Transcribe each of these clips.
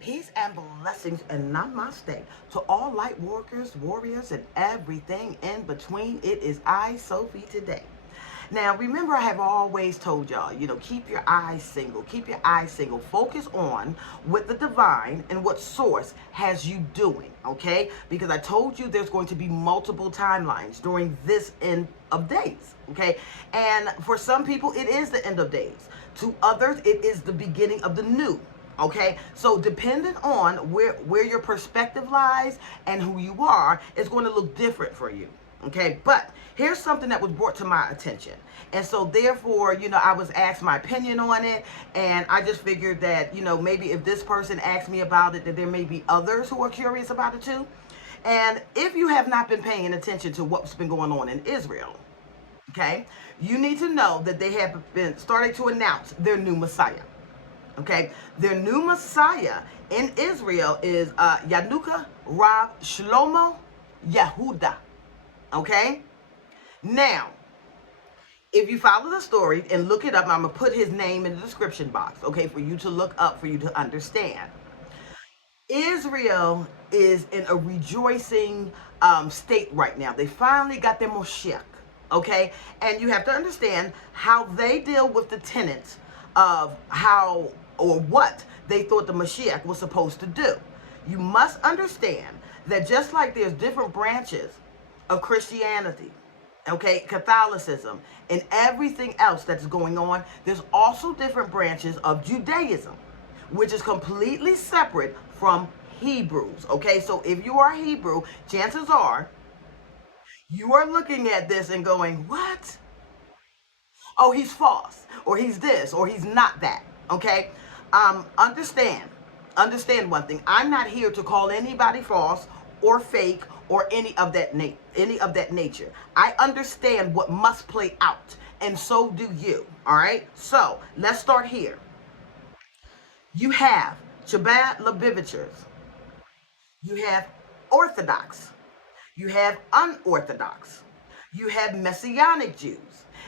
Peace and blessings and namaste to all light workers, warriors, and everything in between. It is I, Sophie, today. Now, remember, I have always told y'all, keep your eyes single. Keep your eyes single. Focus on what the divine and what source has you doing, okay? Because I told you there's going to be multiple timelines during this end of days, okay? And for some people, it is the end of days. To others, it is the beginning of the new. Okay, so depending on where your perspective lies and who you are, it's going to look different for you. Okay, but here's something that was brought to my attention. And so therefore, I was asked my opinion on it. And I just figured that, maybe if this person asked me about it, that there may be others who are curious about it too. And if you have not been paying attention to what's been going on in Israel, okay, you need to know that they have been starting to announce their new Messiah. Okay, their new Messiah in Israel is Yanuka Rav Shlomo Yehuda. Okay, now, if you follow the story and look it up, I'm going to put his name in the description box, okay, for you to look up, for you to understand. Israel is in a rejoicing state right now. They finally got their Moshiach, okay, and you have to understand how they deal with the tenets of how or what they thought the Mashiach was supposed to do. You must understand that just like there's different branches of Christianity, okay, Catholicism, and everything else that's going on, there's also different branches of Judaism, which is completely separate from Hebrews, okay? So if you are Hebrew, chances are you are looking at this and going, what? Oh, he's false, or he's this, or he's not that, okay? Understand one thing. I'm not here to call anybody false or fake or any of that nature. I understand what must play out, and so do you, all right? So let's start here. You have Chabad Lubavitchers. You have Orthodox. You have unorthodox. You have Messianic Jews.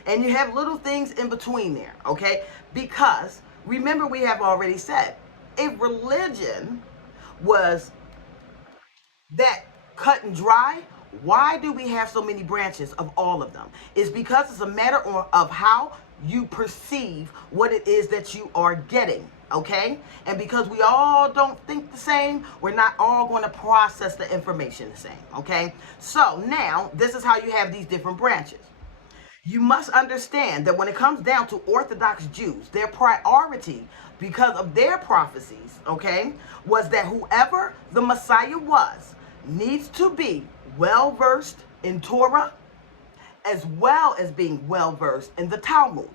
And you have little things in between there, okay? Because, remember, we have already said, if religion was that cut and dry, why do we have so many branches of all of them? It's because it's a matter of how you perceive what it is that you are getting, okay? And because we all don't think the same, we're not all going to process the information the same, okay? So now, this is how you have these different branches. You must understand that when it comes down to Orthodox Jews, their priority, because of their prophecies, okay, was that whoever the Messiah was needs to be well-versed in Torah, as well as being well-versed in the Talmud.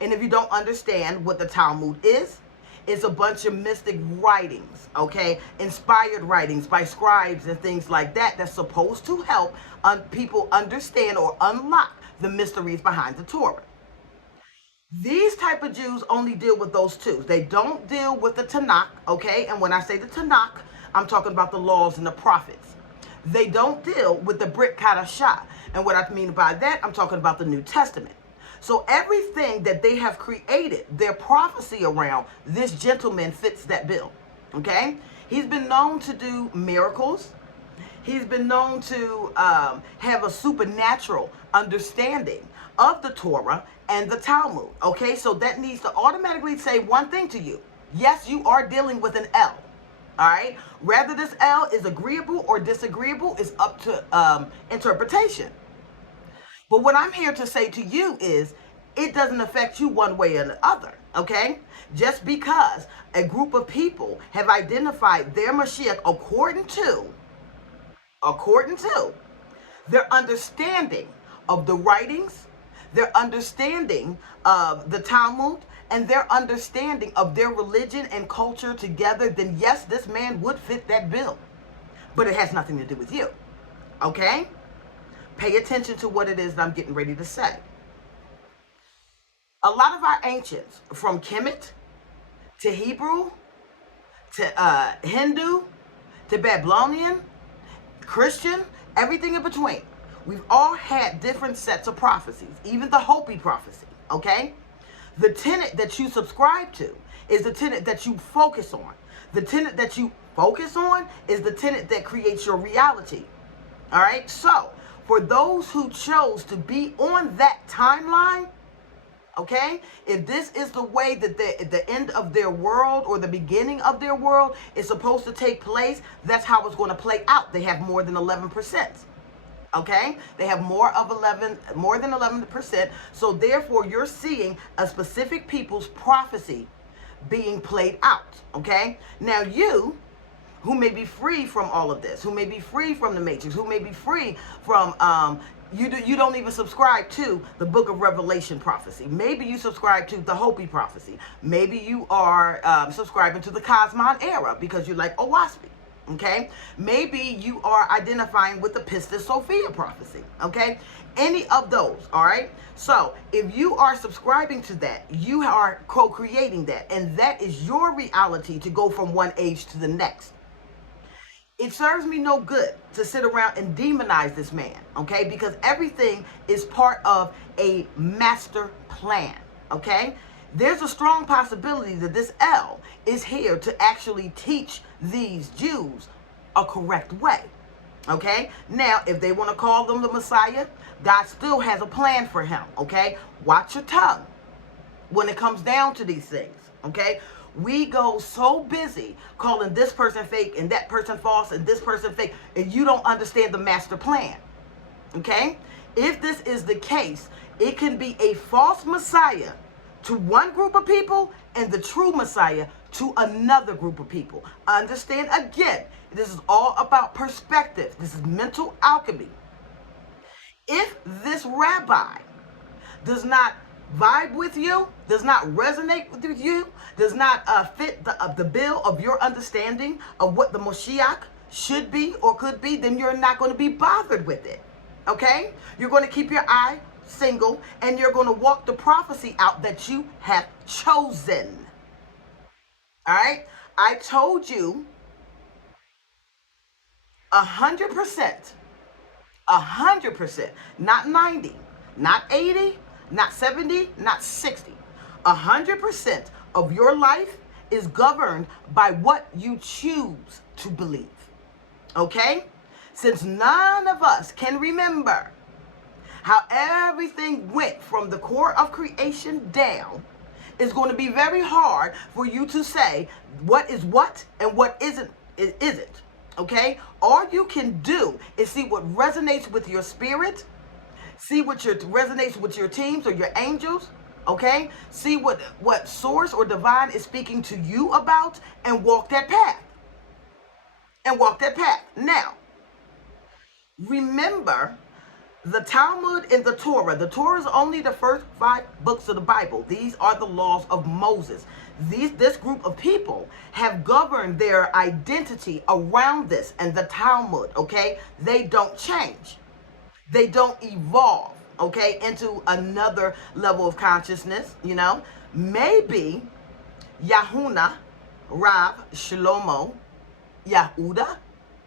And if you don't understand what the Talmud is, it's a bunch of mystic writings, okay, inspired writings by scribes and things like that that's supposed to help people understand or unlock the mysteries behind the Torah. These type of Jews only deal with those two. They don't deal with the Tanakh, okay? And when I say the Tanakh, I'm talking about the laws and the prophets. They don't deal with the Brit Kadashah. And what I mean by that, I'm talking about the New Testament. So everything that they have created, their prophecy around, this gentleman fits that bill, okay? He's been known to do miracles. He's been known to have a supernatural understanding of the Torah and the Talmud, okay? So that needs to automatically say one thing to you. Yes, you are dealing with an L, all right? Whether this L is agreeable or disagreeable is up to interpretation. But what I'm here to say to you is it doesn't affect you one way or the other, okay? Just because a group of people have identified their Mashiach according to their understanding of the writings, their understanding of the Talmud, and their understanding of their religion and culture together, then yes, this man would fit that bill. But it has nothing to do with you, okay? Pay attention to what it is that I'm getting ready to say. A lot of our ancients, from Kemet to Hebrew to Hindu to Babylonian, Christian, everything in between, we've all had different sets of prophecies, even the Hopi prophecy, okay? The tenet that you subscribe to is the tenet that you focus on. The tenet that you focus on is the tenet that creates your reality. All right? So, for those who chose to be on that timeline, okay, if this is the way that the end of their world or the beginning of their world is supposed to take place, that's how it's going to play out. They have more than 11%. Okay, they have more than 11%. So therefore, you're seeing a specific people's prophecy being played out. Okay, now you, who may be free from all of this, who may be free from the matrix, who may be free from you don't even subscribe to the book of Revelation prophecy. Maybe you subscribe to the Hopi prophecy. Maybe you are subscribing to the Cosmon era because you like Owaspy. Okay, maybe you are identifying with the Pistis Sophia prophecy. Okay, any of those. All right, so if you are subscribing to that, you are co-creating that, and that is your reality to go from one age to the next. It serves me no good to sit around and demonize this man, okay? Because everything is part of a master plan, okay? There's a strong possibility that this L is here to actually teach these Jews a correct way, okay? Now, if they want to call them the Messiah, God still has a plan for him, okay? Watch your tongue when it comes down to these things, okay? We go so busy calling this person fake and that person false and this person fake, and you don't understand the master plan. Okay? If this is the case, it can be a false Messiah to one group of people and the true Messiah to another group of people. Understand again, this is all about perspective. This is mental alchemy. If this rabbi does not vibe with you, does not resonate with you, does not fit the bill of your understanding of what the Moshiach should be or could be, then you're not going to be bothered with it. Okay? You're going to keep your eye single, and you're going to walk the prophecy out that you have chosen. All right? I told you 100%, not 90, not 80, not 70, not 60. 100% of your life is governed by what you choose to believe. Okay? Since none of us can remember how everything went from the core of creation down, it's going to be very hard for you to say what is what and what isn't. Okay? All you can do is see what resonates with your spirit. See what resonates with your teams or your angels, okay? See what source or divine is speaking to you about, and walk that path. Now, remember the Talmud and the Torah. The Torah is only the first 5 books of the Bible. These are the laws of Moses. This group of people have governed their identity around this, and the Talmud, okay? They don't change. They don't evolve, okay, into another level of consciousness, you know. Maybe Yanuka Rav Shlomo Yehuda,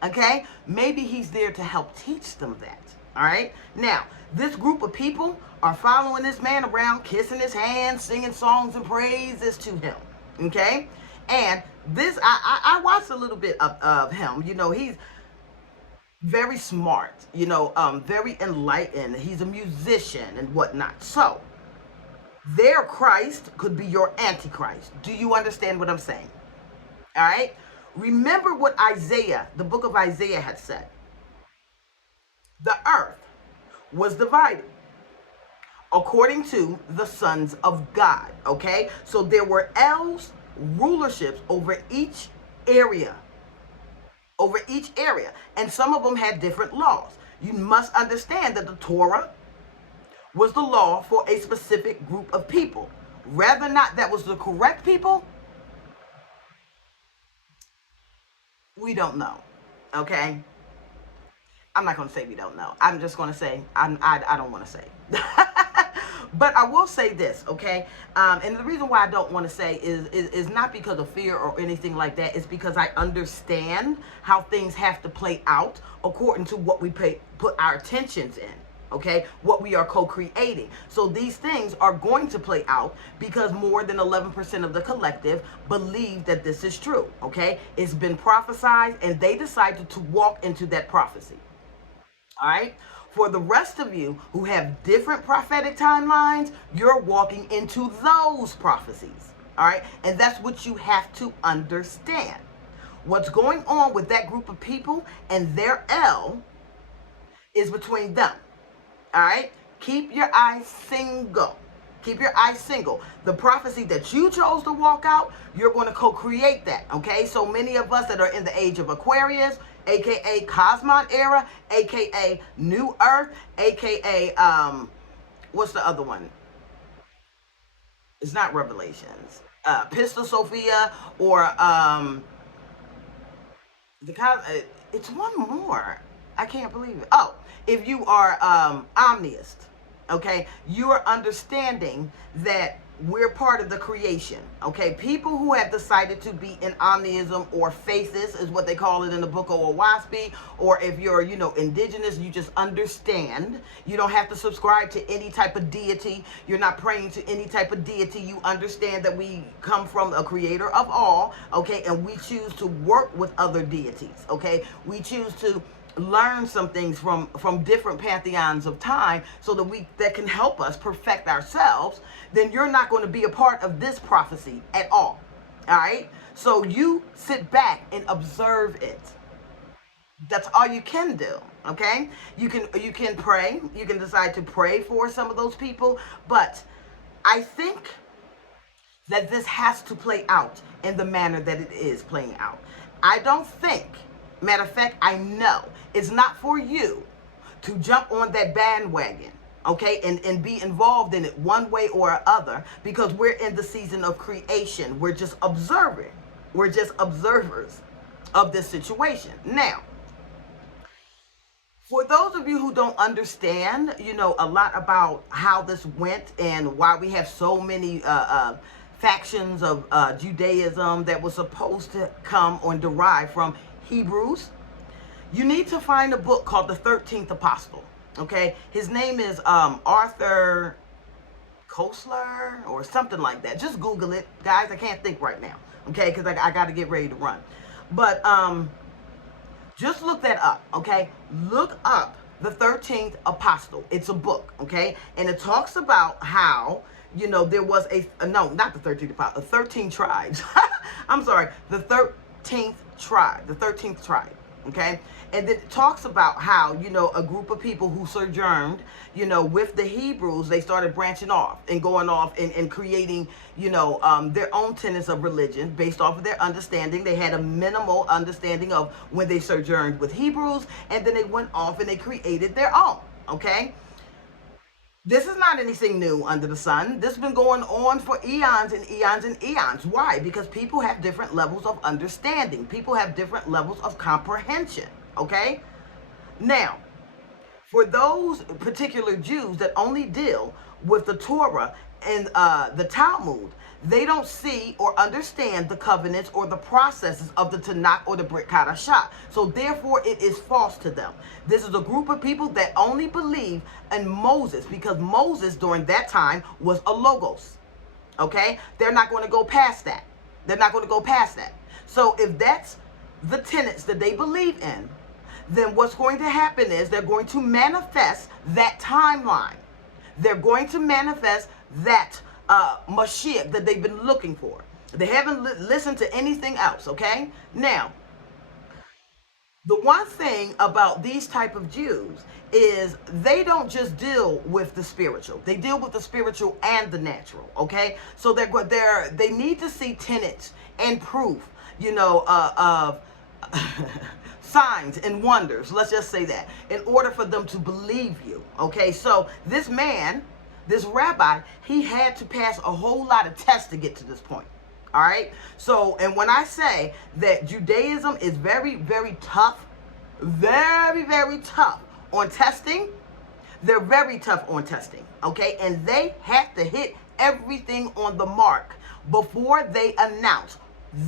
okay, maybe he's there to help teach them that, all right. Now, this group of people are following this man around, kissing his hands, singing songs and praises to him, okay. And this, I watched a little bit of him, you know. He's very smart, you know, very enlightened. He's a musician and whatnot. So their Christ could be your Antichrist. Do you understand what I'm saying? All right. Remember what Isaiah, the book of Isaiah, had said. The earth was divided according to the sons of God. Okay. So there were elves, rulerships over each area. And some of them had different laws. You must understand that the Torah was the law for a specific group of people. Whether or not that was the correct people, we don't know. Okay? I'm not going to say we don't know. I'm just going to say I don't want to say. But I will say this, okay? And the reason why I don't want to say is not because of fear or anything like that. It's because I understand how things have to play out according to what we put our attentions in. okay, what we are co-creating. So these things are going to play out because more than 11% of the collective believe that this is true, okay? It's been prophesied and they decided to walk into that prophecy. All right. For the rest of you who have different prophetic timelines, you're walking into those prophecies. All right. And that's what you have to understand. What's going on with that group of people and their L is between them. All right. Keep your eyes single. Keep your eyes single. The prophecy that you chose to walk out, you're going to co-create that. Okay. So many of us that are in the age of Aquarius, aka Cosmon era, aka New Earth, aka what's the other one? It's not Revelations. Pistol Sophia or it's one more. I can't believe it. Oh, if you are omniist, okay, you are understanding that we're part of the creation, okay? People who have decided to be in omnism or faithist is what they call it in the book of Owaspi, or if you're, indigenous, you just understand. You don't have to subscribe to any type of deity. You're not praying to any type of deity. You understand that we come from a creator of all, okay? And we choose to work with other deities, okay? We choose to learn some things from different pantheons of time so that can help us perfect ourselves. Then you're not going to be a part of this prophecy at all right? So you sit back and observe it. That's all you can do, okay? You can pray. You can decide to pray for some of those people, but I think that this has to play out in the manner that it is playing out. I don't think, matter of fact, I know it's not for you to jump on that bandwagon, okay, and be involved in it one way or other, because we're in the season of creation. We're just observing. We're just observers of this situation. Now, for those of you who don't understand, a lot about how this went and why we have so many factions of Judaism that was supposed to come or derive from Hebrews, you need to find a book called The 13th Apostle, okay? His name is Arthur Koestler or something like that. Just Google it. Guys, I can't think right now, okay, because I got to get ready to run. But just look that up, okay? Look up The 13th Apostle. It's a book, okay? And it talks about how, there was no, not the 13th Apostle, the 13 tribes. I'm sorry, the 13th tribe, the 13th tribe, okay? And then it talks about how, a group of people who sojourned, with the Hebrews, they started branching off and going off and creating, their own tenets of religion based off of their understanding. They had a minimal understanding of when they sojourned with Hebrews, and then they went off and they created their own, okay? This is not anything new under the sun. This has been going on for eons and eons and eons. Why? Because people have different levels of understanding. People have different levels of comprehension, okay? Now, for those particular Jews that only deal with the Torah and the Talmud, they don't see or understand the covenants or the processes of the Tanakh or the Brit Hadashah. So therefore, it is false to them. This is a group of people that only believe in Moses, because Moses during that time was a logos. Okay? They're not going to go past that. They're not going to go past that. So if that's the tenets that they believe in, then what's going to happen is they're going to manifest that timeline. They're going to manifest that Mashiach that they've been looking for. They haven't listened to anything else, okay? Now, the one thing about these type of Jews is they don't just deal with the spiritual. They deal with the spiritual and the natural, okay? So they need to see tenets and proof, of signs and wonders, let's just say that, in order for them to believe you, okay? So this man, this rabbi, he had to pass a whole lot of tests to get to this point, all right? So, and when I say that Judaism is very, very tough, very, very tough on testing, they're very tough on testing, okay? And they have to hit everything on the mark before they announce,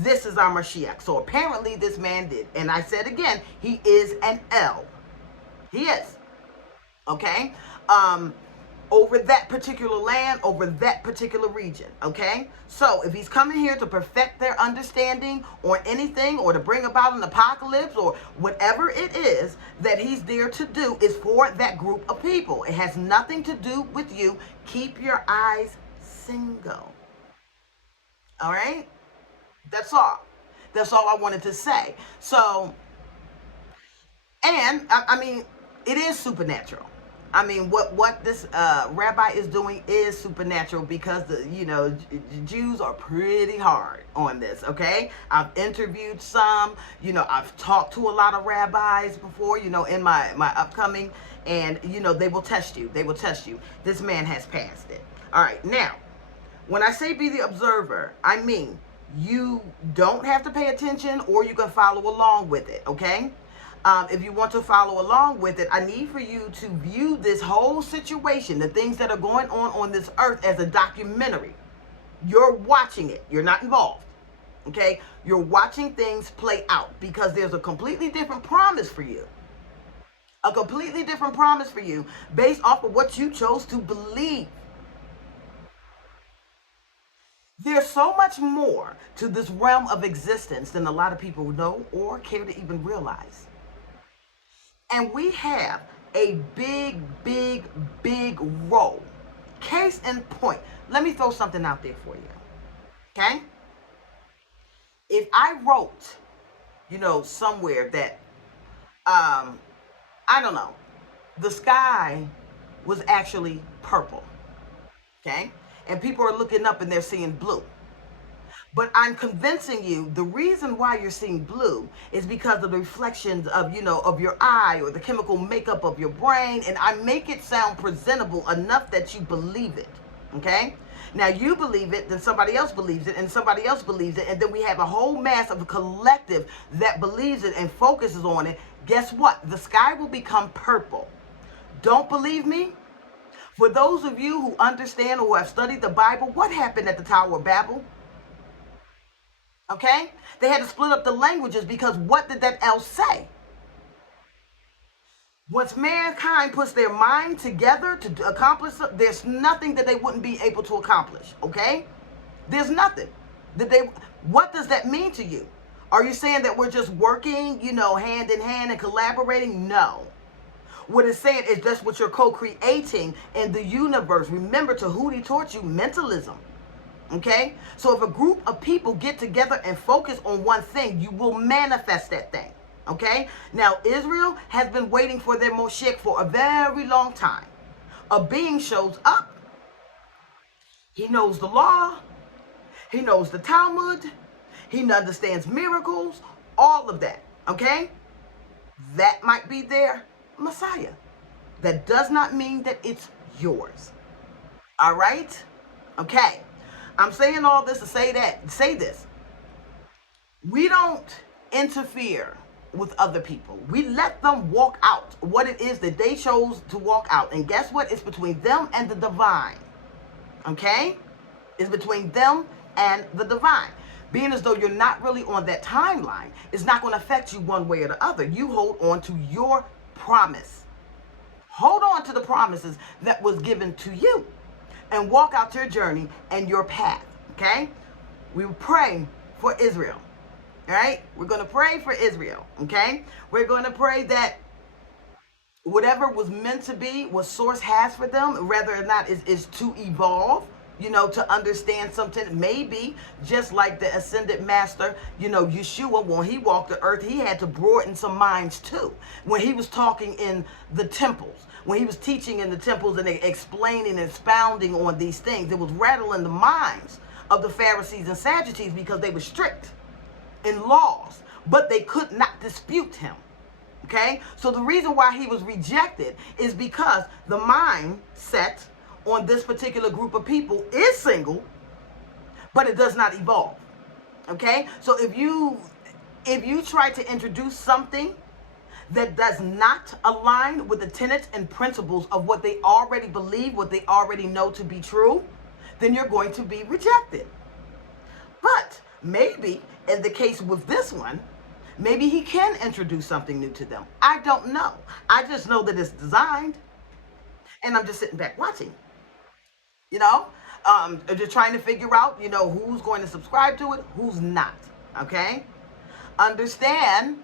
this is our Mashiach. So apparently this man did. And I said again, he is an L. He is. Okay? Over that particular land, over that particular region. Okay? So if he's coming here to perfect their understanding or anything, or to bring about an apocalypse, or whatever it is that he's there to do, is for that group of people. It has nothing to do with you. Keep your eyes single. All right? That's all. That's all I wanted to say. So, and I mean, it is supernatural. I mean, what this rabbi is doing is supernatural, because Jews are pretty hard on this. Okay, I've interviewed some. I've talked to a lot of rabbis before. In my upcoming, and they will test you. They will test you. This man has passed it. All right, now, when I say be the observer, I mean you don't have to pay attention, or you can follow along with it. Okay. If you want to follow along with it, I need for you to view this whole situation, the things that are going on this earth, as a documentary. You're watching it. You're not involved. Okay? You're watching things play out, because there's a completely different promise for you. A completely different promise for you, based off of what you chose to believe. There's so much more to this realm of existence than a lot of people know or care to even realize. And we have a big, big, big role. Case in point, let me throw something out there for you. Okay? If I wrote, somewhere that, I don't know, the sky was actually purple. Okay? And people are looking up and they're seeing blue. But I'm convincing you the reason why you're seeing blue is because of the reflections of, of your eye, or the chemical makeup of your brain. And I make it sound presentable enough that you believe it. Okay? Now you believe it, then somebody else believes it, and somebody else believes it. And then we have a whole mass of a collective that believes it and focuses on it. Guess what? The sky will become purple. Don't believe me? For those of you who understand or have studied the Bible, what happened at the Tower of Babel? Okay? They had to split up the languages, because what did that else say? Once mankind puts their mind together to accomplish something, there's nothing that they wouldn't be able to accomplish. Okay? There's nothing that they. What does that mean to you? Are you saying that we're just working, hand in hand and collaborating? No. What it's saying is that's what you're co-creating in the universe. Remember, Tahuti taught you mentalism. Okay? So if a group of people get together and focus on one thing, you will manifest that thing. Okay? Now, Israel has been waiting for their Moshiach for a very long time. A being shows up. He knows the law. He knows the Talmud. He understands miracles. All of that. Okay? That might be their Messiah. That does not mean that it's yours. All right? Okay. I'm saying all this to say this. We don't interfere with other people. We let them walk out what it is that they chose to walk out. And guess what? It's between them and the divine. Okay? It's between them and the divine. Being as though you're not really on that timeline, it's not going to affect you one way or the other. You hold on to your promise. Hold on to the promises that was given to you, and walk out your journey and your path. Okay? We pray for Israel. All right? We're going to pray for Israel. Okay? We're going to pray that whatever was meant to be, what source has for them, whether or not is to evolve, to understand something. Maybe just like the ascended master, Yeshua, when he walked the earth, he had to broaden some minds too. When he was talking in the temples, when he was teaching in the temples and explaining and expounding on these things, it was rattling the minds of the Pharisees and Sadducees, because they were strict in laws, but they could not dispute him. Okay? So the reason why he was rejected is because the mindset on this particular group of people is single, but it does not evolve. Okay? So if you try to introduce something that does not align with the tenets and principles of what they already believe, what they already know to be true, then you're going to be rejected. But maybe in the case with this one, maybe he can introduce something new to them. I don't know. I just know that it's designed. And I'm just sitting back watching, you know, just trying to figure out, who's going to subscribe to it, who's not. Okay? Understand,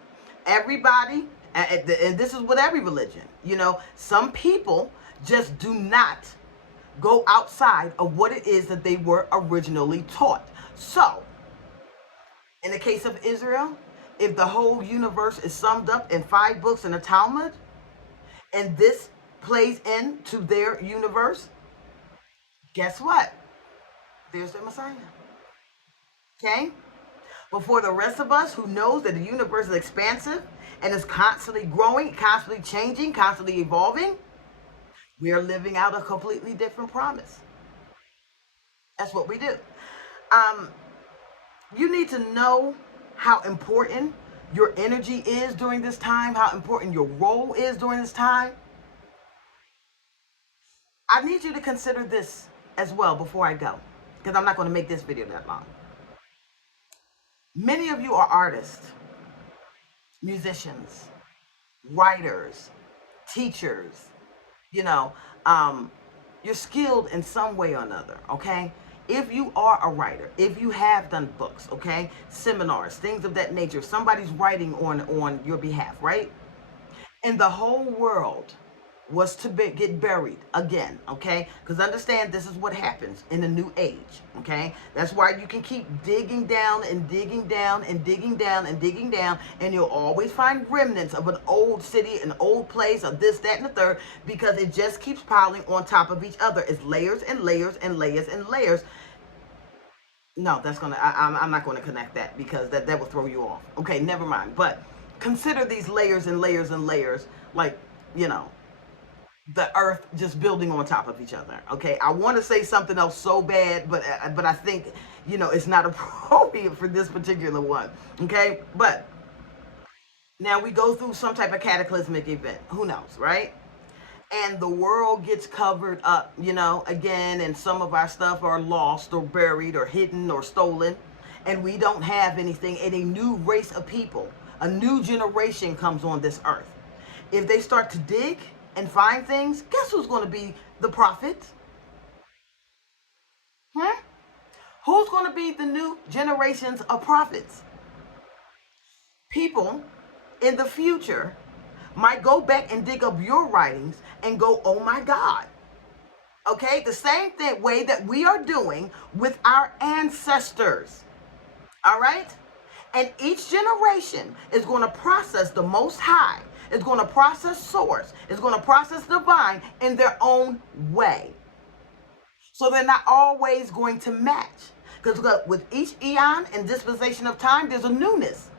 everybody, and this is with every religion, some people just do not go outside of what it is that they were originally taught. So, in the case of Israel, if the whole universe is summed up in 5 books in the Talmud, and this plays into their universe, guess what? There's their Messiah. Okay? But for the rest of us who knows that the universe is expansive and is constantly growing, constantly changing, constantly evolving, we are living out a completely different promise. That's what we do. You need to know how important your energy is during this time, how important your role is during this time. I need you to consider this as well before I go, because I'm not going to make this video that long. Many of you are artists, musicians, writers, teachers, you're skilled in some way or another, okay? If you are a writer, if you have done books, okay, seminars, things of that nature, somebody's writing on your behalf, right? And the whole world was to get buried again, okay? Because understand, this is what happens in the new age, okay? That's why you can keep digging down and digging down and digging down and digging down, and you'll always find remnants of an old city, an old place, of this, that, and the third, because it just keeps piling on top of each other. It's layers and layers and layers and layers. No, I'm not going to connect that, because that will throw you off. Okay, never mind. But consider these layers and layers and layers, like, the earth just building on top of each other. Okay, I want to say something else so bad, but I think it's not appropriate for this particular one. Okay, but now we go through some type of cataclysmic event. Who knows, right? And the world gets covered up, again, and some of our stuff are lost or buried or hidden or stolen, and we don't have anything. And a new race of people, a new generation comes on this earth. If they start to dig and find things, guess who's going to be the prophet? Who's going to be the new generations of prophets? People in the future might go back and dig up your writings and go, oh my God. Okay, the same way that we are doing with our ancestors. All right? And each generation is going to process the Most High. It's going to process Source. It's going to process Divine in their own way. So they're not always going to match. Because with each eon and dispensation of time, there's a newness.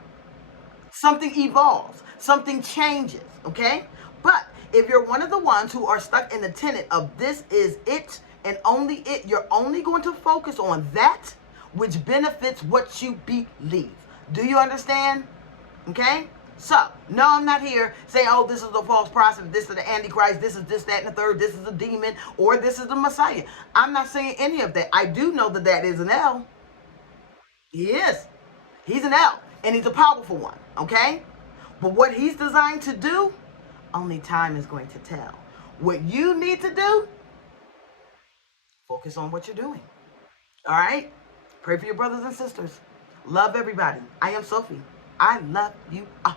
Something evolves. Something changes. Okay? But if you're one of the ones who are stuck in the tenet of this is it and only it, you're only going to focus on that which benefits what you believe. Do you understand? Okay? So, no, I'm not here saying, oh, this is the false prophet, this is the Antichrist, this is this, that, and the third, this is a demon, or this is the Messiah. I'm not saying any of that. I do know that that is an L. He is. He's an L, and he's a powerful one, okay? But what he's designed to do, only time is going to tell. What you need to do, focus on what you're doing. All right? Pray for your brothers and sisters. Love everybody. I am Sophie. I love you all.